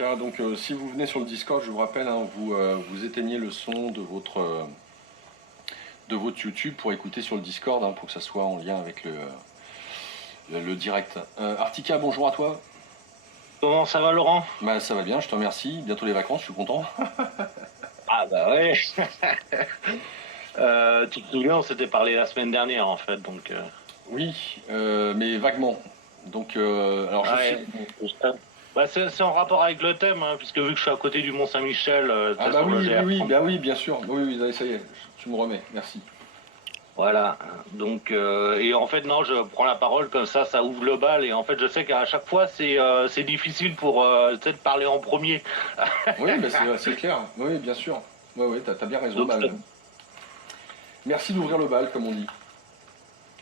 Artica. Donc, si vous venez sur le Discord, je vous rappelle, hein, vous éteignez le son de votre YouTube pour écouter sur le Discord, hein, pour que ça soit en lien avec le direct. Artica, bonjour à toi. Comment ça va, Laurent? Bah, ça va bien, je te remercie. Bientôt les vacances, je suis content. Ah bah ouais. Tu te souviens, on s'était parlé la semaine dernière en fait, donc. Oui, mais vaguement. Donc, alors je Ouais. suis. Bah, c'est en rapport avec le thème, hein, puisque vu que je suis à côté du Mont Saint-Michel, Ah tu sais, bah sur le oui, oui, oui, GR30. bah oui, bien sûr. Oui, oui, ça y est, tu me remets, merci. Voilà. Donc et en fait non, je prends la parole comme ça ouvre le bal et en fait je sais qu'à chaque fois c'est difficile pour tu sais, de parler en premier. Oui, bah c'est clair. Oui, bien sûr. Oui, oui, t'as bien raison. Donc Bah, merci d'ouvrir le bal, comme on dit.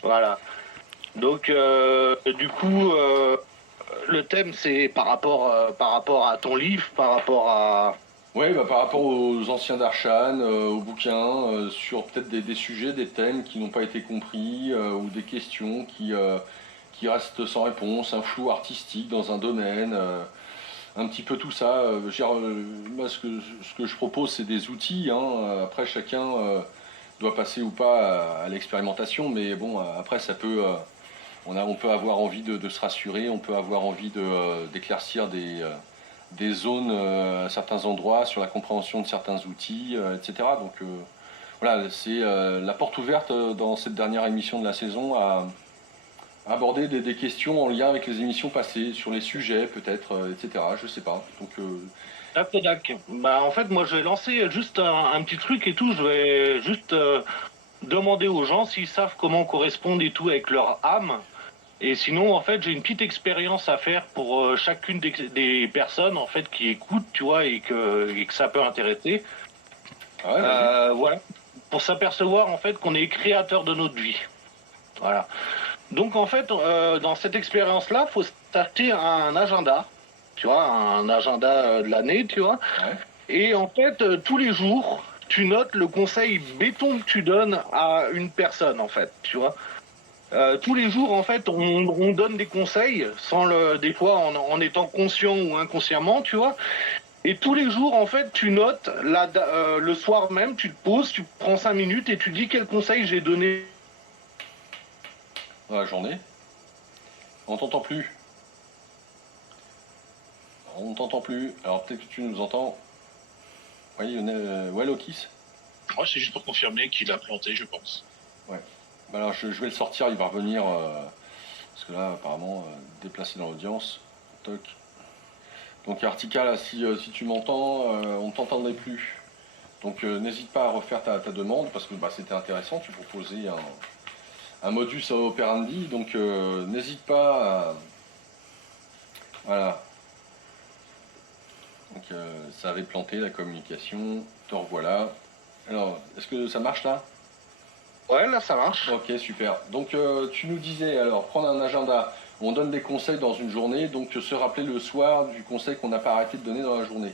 voilà. Donc du coup le thème c'est par rapport à ton livre, par rapport à. Oui, bah, par rapport aux anciens d'Arshan, aux bouquins, sur peut-être des sujets, des thèmes qui n'ont pas été compris, ou des questions qui restent sans réponse, un flou artistique dans un domaine, un petit peu tout ça. Moi, ce que je propose, c'est des outils, hein. Après, chacun doit passer ou pas à l'expérimentation, mais bon, après, ça peut. On peut avoir envie de se rassurer, on peut avoir envie d'éclaircir des zones à certains endroits, sur la compréhension de certains outils, etc. Donc voilà, c'est la porte ouverte dans cette dernière émission de la saison à aborder des questions en lien avec les émissions passées, sur les sujets peut-être, etc. Je sais pas. Donc Tac. Bah en fait moi je vais lancer juste un petit truc et tout, je vais juste demander aux gens s'ils savent comment correspondre et tout avec leur âme. Et sinon en fait j'ai une petite expérience à faire pour chacune des personnes en fait qui écoutent, tu vois, et que ça peut intéresser. ah ouais, vas-y. Voilà. Pour s'apercevoir en fait qu'on est créateur de notre vie. Voilà. Donc en fait, dans cette expérience-là, faut s'acheter un agenda, tu vois, un agenda de l'année, tu vois. Ouais. Et en fait, tous les jours, tu notes le conseil béton que tu donnes à une personne, en fait, tu vois. Tous les jours, en fait, on donne des conseils, des fois en étant conscient ou inconsciemment, tu vois. Et tous les jours, en fait, tu notes, le soir même, tu te poses, tu prends 5 minutes et tu dis quel conseil j'ai donné. Dans la journée. On t'entend plus. On t'entend plus. Alors peut-être que tu nous entends. Oui, ouais, Lokis. Moi, c'est juste pour confirmer qu'il a planté, je pense. Ouais. Bah alors je vais le sortir, il va revenir. Parce que là, apparemment, déplacé dans l'audience. Toc. Donc Artica, là, si tu m'entends, on ne t'entendrait plus. Donc n'hésite pas à refaire ta demande, parce que bah, c'était intéressant, tu proposais un modus operandi, donc n'hésite pas à. Voilà. Donc ça avait planté la communication, te revoilà. Alors, est-ce que ça marche là? Ouais, là, ça marche. Ok, super. Donc tu nous disais, alors, prendre un agenda, on donne des conseils dans une journée, donc se rappeler le soir du conseil qu'on n'a pas arrêté de donner dans la journée.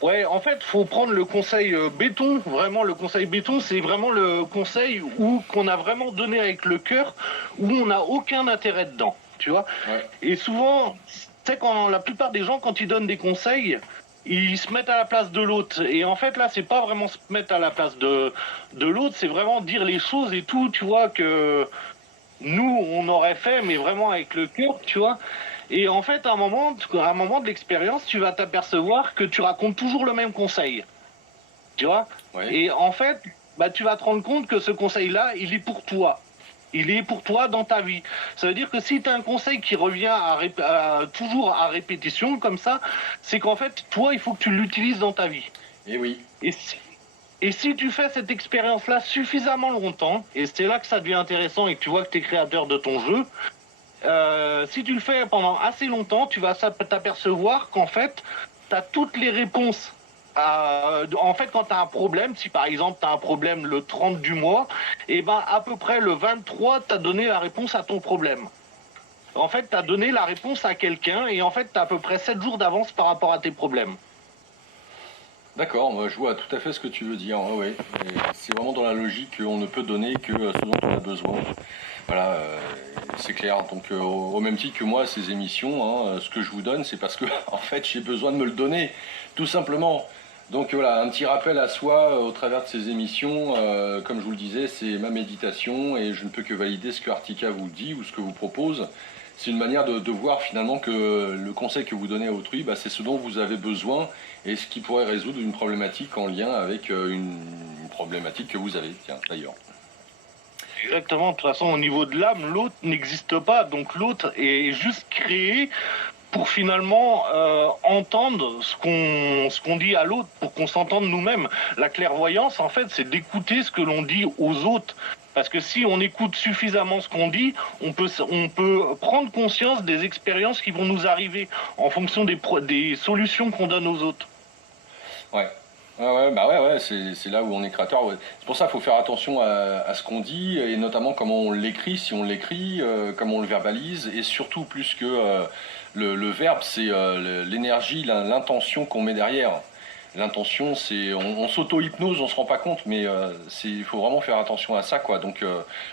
Ouais, en fait, faut prendre le conseil béton. Vraiment, le conseil béton, c'est vraiment le conseil où qu'on a vraiment donné avec le cœur, où on n'a aucun intérêt dedans, tu vois. Ouais. Et souvent, tu sais, quand la plupart des gens, quand ils donnent des conseils, ils se mettent à la place de l'autre. Et en fait, là, c'est pas vraiment se mettre à la place de l'autre, c'est vraiment dire les choses et tout, tu vois, que nous, on aurait fait, mais vraiment avec le cœur, tu vois. Et en fait, à un moment de l'expérience, tu vas t'apercevoir que tu racontes toujours le même conseil, tu vois. Ouais. Et en fait, bah, tu vas te rendre compte que ce conseil-là, il est pour toi. Il est pour toi dans ta vie. Ça veut dire que si tu as un conseil qui revient toujours à répétition comme ça, c'est qu'en fait, toi, il faut que tu l'utilises dans ta vie. Et oui. Et si tu fais cette expérience-là suffisamment longtemps, et c'est là que ça devient intéressant et que tu vois que tu es créateur de ton jeu, si tu le fais pendant assez longtemps, tu vas t'apercevoir qu'en fait, tu as toutes les réponses. En fait, quand tu as un problème, si par exemple tu as un problème le 30 du mois, et ben à peu près le 23, tu as donné la réponse à ton problème. En fait, tu as donné la réponse à quelqu'un et en fait, tu as à peu près 7 jours d'avance par rapport à tes problèmes. D'accord, moi, je vois tout à fait ce que tu veux dire. Ouais, ouais. Et c'est vraiment dans la logique qu'on ne peut donner que ce dont on a besoin. Voilà, c'est clair. Donc, au même titre que moi, ces émissions, hein, ce que je vous donne, c'est parce que, en fait, j'ai besoin de me le donner, tout simplement. Donc voilà, un petit rappel à soi au travers de ces émissions. Comme je vous le disais, c'est ma méditation et je ne peux que valider ce que Artika vous dit ou ce que vous propose. C'est une manière de voir finalement que le conseil que vous donnez à autrui, bah, c'est ce dont vous avez besoin et ce qui pourrait résoudre une problématique en lien avec une problématique que vous avez, tiens, d'ailleurs. Exactement, de toute façon, au niveau de l'âme, l'autre n'existe pas, donc l'autre est juste créé pour finalement entendre ce qu'on dit à l'autre, pour qu'on s'entende nous-mêmes. La clairvoyance, en fait, c'est d'écouter ce que l'on dit aux autres. Parce que si on écoute suffisamment ce qu'on dit, on peut prendre conscience des expériences qui vont nous arriver en fonction des solutions qu'on donne aux autres. Ouais. Ouais, ouais, bah ouais, ouais, c'est là où on est créateur. Ouais. C'est pour ça qu'il faut faire attention à ce qu'on dit et notamment comment on l'écrit, si on l'écrit, comment on le verbalise et surtout plus que le verbe, c'est l'énergie, l'intention qu'on met derrière. L'intention, c'est on s'auto-hypnose, on se rend pas compte, mais il faut vraiment faire attention à ça, quoi. Donc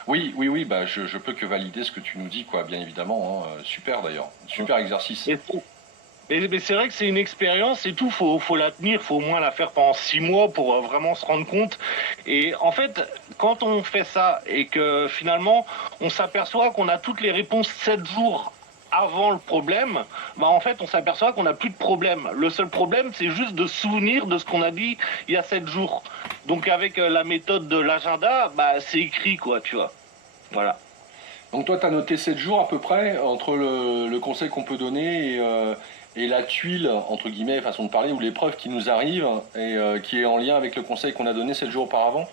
oui, oui, oui, bah je peux que valider ce que tu nous dis, quoi, bien évidemment. Hein. Super d'ailleurs, super exercice. Et mais c'est vrai que c'est une expérience et tout, faut la tenir, faut au moins la faire pendant 6 mois pour vraiment se rendre compte. Et en fait, quand on fait ça et que finalement on s'aperçoit qu'on a toutes les réponses 7 jours avant le problème, bah en fait on s'aperçoit qu'on n'a plus de problème. Le seul problème c'est juste de se souvenir de ce qu'on a dit il y a 7 jours. Donc avec la méthode de l'agenda, bah c'est écrit quoi, tu vois. Voilà. Donc toi, tu as noté 7 jours à peu près entre le conseil qu'on peut donner et la tuile, entre guillemets, façon de parler, ou l'épreuve qui nous arrive et qui est en lien avec le conseil qu'on a donné 7 jours auparavant.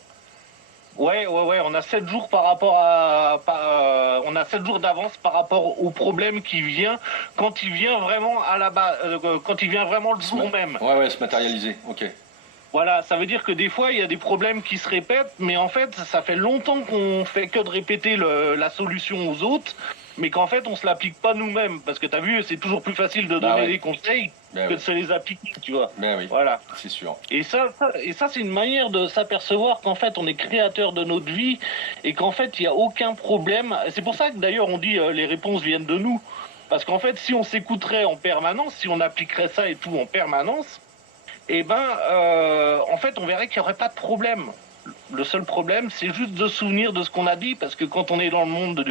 Ouais, ouais, ouais, on a 7 jours on a 7 jours d'avance par rapport au problème qui vient quand il vient vraiment à la base, quand il vient vraiment le jour même. Ouais, ouais, se matérialiser, ok. Voilà, ça veut dire que des fois il y a des problèmes qui se répètent, mais en fait ça fait longtemps qu'on fait que de répéter la solution aux autres, mais qu'en fait on se l'applique pas nous-mêmes, parce que t'as vu, c'est toujours plus facile de Bah donner ouais, des conseils bah que oui, de se les appliquer, tu vois. bah oui, Voilà. c'est sûr. Et ça, c'est une manière de s'apercevoir qu'en fait, on est créateur de notre vie et qu'en fait, il n'y a aucun problème. C'est pour ça que d'ailleurs, on dit les réponses viennent de nous. Parce qu'en fait, si on s'écouterait en permanence, si on appliquerait ça et tout en permanence, eh ben, en fait, on verrait qu'il n'y aurait pas de problème. Le seul problème, c'est juste de se souvenir de ce qu'on a dit, parce que quand on est dans le monde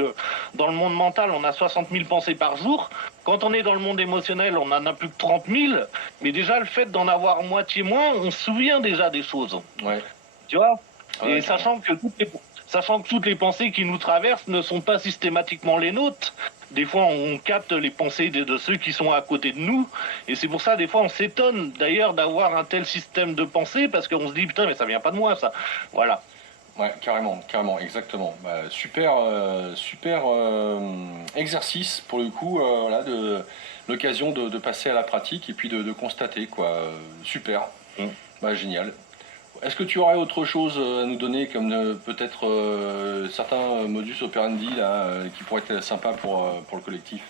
mental, on a 60 000 pensées par jour. Quand on est dans le monde émotionnel, on en a plus que 30 000. Mais déjà, le fait d'en avoir moitié moins, on se souvient déjà des choses. Ouais, Tu vois. ouais, Et carrément. sachant que toutes les pensées qui nous traversent ne sont pas systématiquement les nôtres. Des fois, on capte les pensées de ceux qui sont à côté de nous. Et c'est pour ça, des fois, on s'étonne d'ailleurs d'avoir un tel système de pensée, parce qu'on se dit, putain, mais ça vient pas de moi, ça. Voilà. Ouais, carrément, carrément, exactement. Bah, super, super exercice pour le coup, voilà, l'occasion de passer à la pratique et puis de constater, quoi. Super, Mm. bah, génial. Est-ce que tu aurais autre chose à nous donner, comme peut-être certains modus operandi là, qui pourraient être sympas pour le collectif?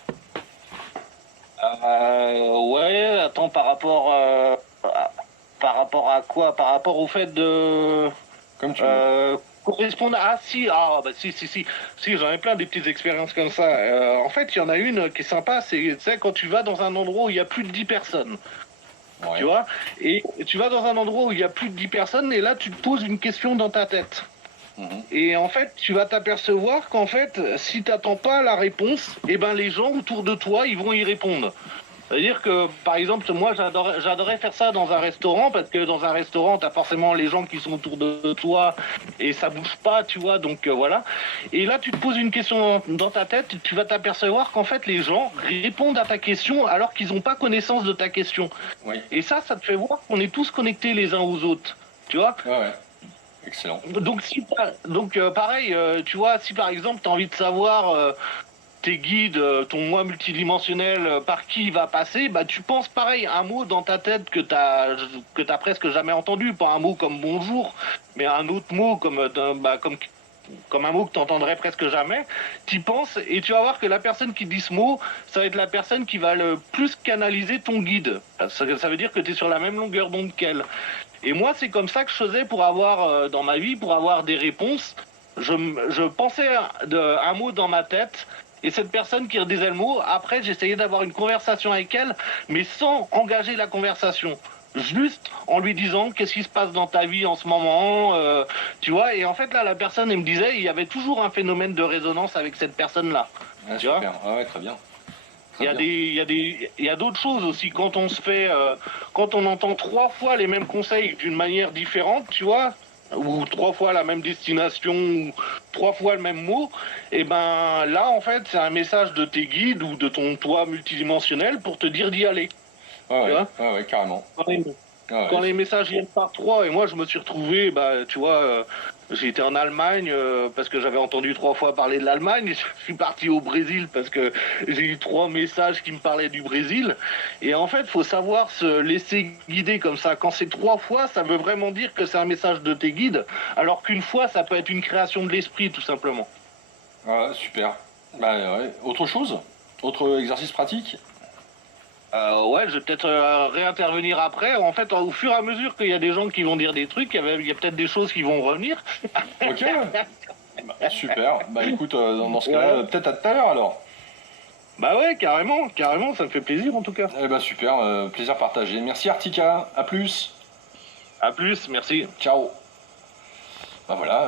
Ouais, attends, par rapport à quoi? Par rapport au fait de Comme tu veux. correspondre. Ah si, bah si, j'en ai plein des petites expériences comme ça. En fait, il y en a une qui est sympa, c'est, tu sais, quand tu vas dans un endroit où il y a plus de 10 personnes, tu Ouais. vois, et tu vas dans un endroit où il y a plus de 10 personnes, et là, tu te poses une question dans ta tête. Mhm. Et en fait, tu vas t'apercevoir qu'en fait, si t'attends pas la réponse, eh ben les gens autour de toi, ils vont y répondre. C'est-à-dire que, par exemple, moi, j'adorais faire ça dans un restaurant, parce que dans un restaurant, t'as forcément les gens qui sont autour de toi, et ça bouge pas, tu vois, donc voilà. Et là, tu te poses une question dans ta tête, et tu vas t'apercevoir qu'en fait, les gens répondent à ta question alors qu'ils n'ont pas connaissance de ta question. Oui. Et ça te fait voir qu'on est tous connectés les uns aux autres, tu vois. Ouais, ouais. Excellent. Donc pareil, tu vois, si par exemple, tu as envie de savoir tes guides, ton moi multidimensionnel, par qui il va passer, bah tu penses pareil, un mot dans ta tête que t'as presque jamais entendu, pas un mot comme bonjour, mais un autre mot comme comme un mot que tu n'entendrais presque jamais, tu y penses et tu vas voir que la personne qui dit ce mot, ça va être la personne qui va le plus canaliser ton guide. Ça veut dire que tu es sur la même longueur d'onde qu'elle. Et moi, c'est comme ça que je faisais pour avoir, dans ma vie, pour avoir des réponses. Je pensais un mot dans ma tête, et cette personne qui redisait le mot, après, j'essayais d'avoir une conversation avec elle, mais sans engager la conversation. Juste en lui disant qu'est-ce qui se passe dans ta vie en ce moment, tu vois. Et en fait, là, la personne, elle me disait, il y avait toujours un phénomène de résonance avec cette personne-là. Ah, Tu vois. super, ah ouais, très bien. Il y a il y a d'autres choses aussi. Quand on se fait, quand on entend 3 fois les mêmes conseils d'une manière différente, tu vois, ou 3 fois la même destination, ou 3 fois le même mot, et ben là, en fait, c'est un message de tes guides ou de ton toi multidimensionnel pour te dire d'y aller. Ouais, Tu ouais, vois. ouais, ouais, carrément. Ah Quand ouais, les messages viennent par 3, et moi je me suis retrouvé, bah tu vois, j'ai été en Allemagne parce que j'avais entendu 3 fois parler de l'Allemagne, je suis parti au Brésil parce que j'ai eu 3 messages qui me parlaient du Brésil, et en fait faut savoir se laisser guider comme ça. Quand c'est 3 fois, ça veut vraiment dire que c'est un message de tes guides, alors qu'une fois ça peut être une création de l'esprit tout simplement. ah, super. Bah ouais. Autre chose? Autre exercice pratique? Ouais, je vais peut-être réintervenir après. En fait, au fur et à mesure qu'il y a des gens qui vont dire des trucs, il y a peut-être des choses qui vont revenir. Ok, bah, super. Bah écoute, dans ce cas-là, peut-être à tout à l'heure alors. Bah ouais, carrément, carrément, ça me fait plaisir en tout cas. Eh bah super, plaisir partagé. Merci Artika, à plus. À plus, merci. Ciao. Bah voilà.